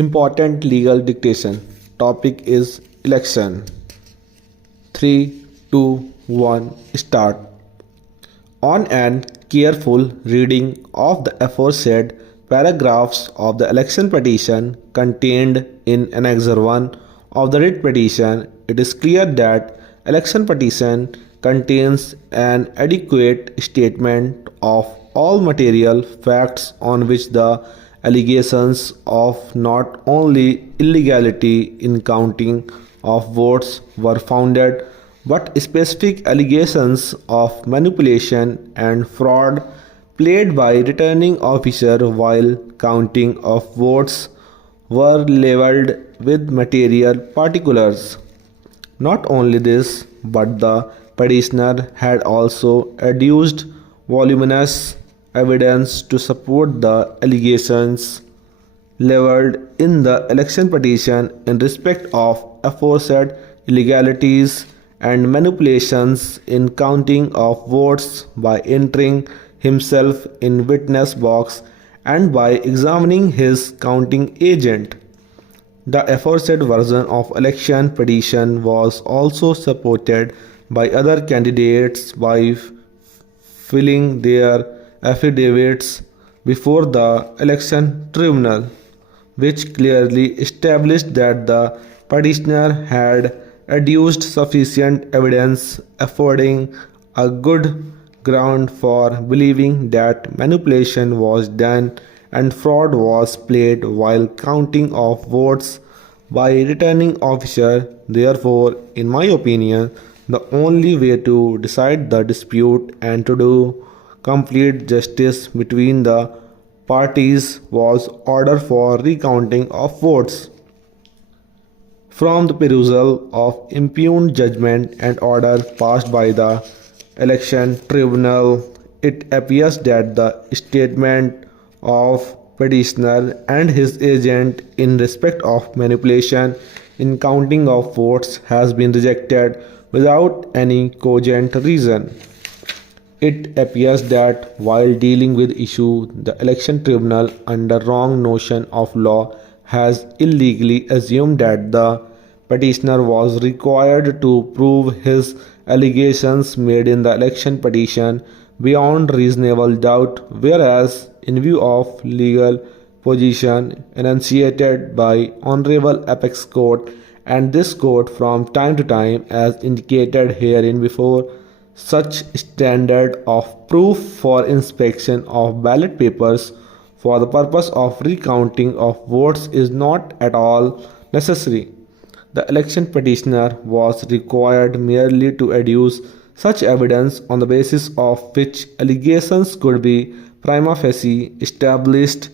Important legal dictation. Topic is election. 3, 2, 1, start. On an careful reading of the aforesaid paragraphs of the election petition contained in Annexure 1 of the writ petition, it is clear that election petition contains an adequate statement of all material facts on which the allegations of not only illegality in counting of votes were founded, but specific allegations of manipulation and fraud played by returning officer while counting of votes were labeled with material particulars. Not only this, but the petitioner had also adduced voluminous evidence to support the allegations leveled in the election petition in respect of aforesaid illegalities and manipulations in counting of votes by entering himself in witness box and by examining his counting agent. The aforesaid version of election petition was also supported by other candidates by filling their affidavits before the election tribunal, which clearly established that the petitioner had adduced sufficient evidence affording a good ground for believing that manipulation was done and fraud was played while counting of votes by returning officer. Therefore, in my opinion, the only way to decide the dispute and to do complete justice between the parties was order for recounting of votes. From the perusal of impugned judgment and order passed by the election tribunal, it appears that the statement of petitioner and his agent in respect of manipulation in counting of votes has been rejected without any cogent reason. It appears that while dealing with issue, the election tribunal under wrong notion of law has illegally assumed that the petitioner was required to prove his allegations made in the election petition beyond reasonable doubt, whereas in view of legal position enunciated by Honorable Apex Court and this court from time to time as indicated herein before, such standard of proof for inspection of ballot papers for the purpose of recounting of votes is not at all necessary. The election petitioner was required merely to adduce such evidence on the basis of which allegations could be prima facie established,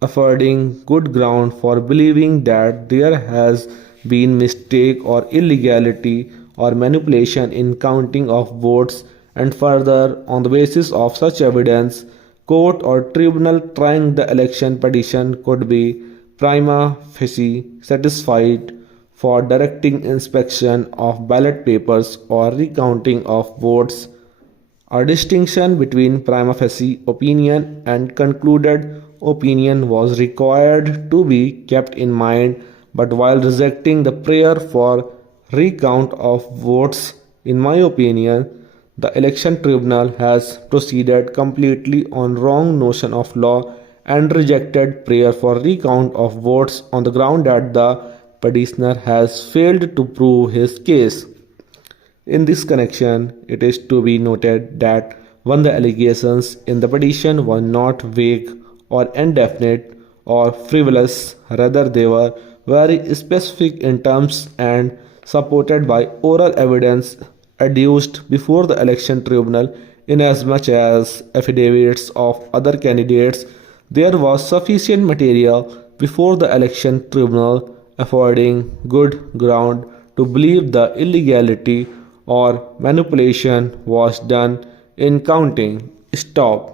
affording good ground for believing that there has been mistake or illegality or manipulation in counting of votes, and further, on the basis of such evidence, court or tribunal trying the election petition could be prima facie satisfied for directing inspection of ballot papers or recounting of votes. A distinction between prima facie opinion and concluded opinion was required to be kept in mind, but while rejecting the prayer for recount of votes, in my opinion, the election tribunal has proceeded completely on wrong notion of law and rejected prayer for recount of votes on the ground that the petitioner has failed to prove his case. In this connection, it is to be noted that one, the allegations in the petition were not vague or indefinite or frivolous, rather they were very specific in terms and supported by oral evidence adduced before the election tribunal, inasmuch as affidavits of other candidates. There was sufficient material before the election tribunal affording good ground to believe the illegality or manipulation was done in counting. Stop.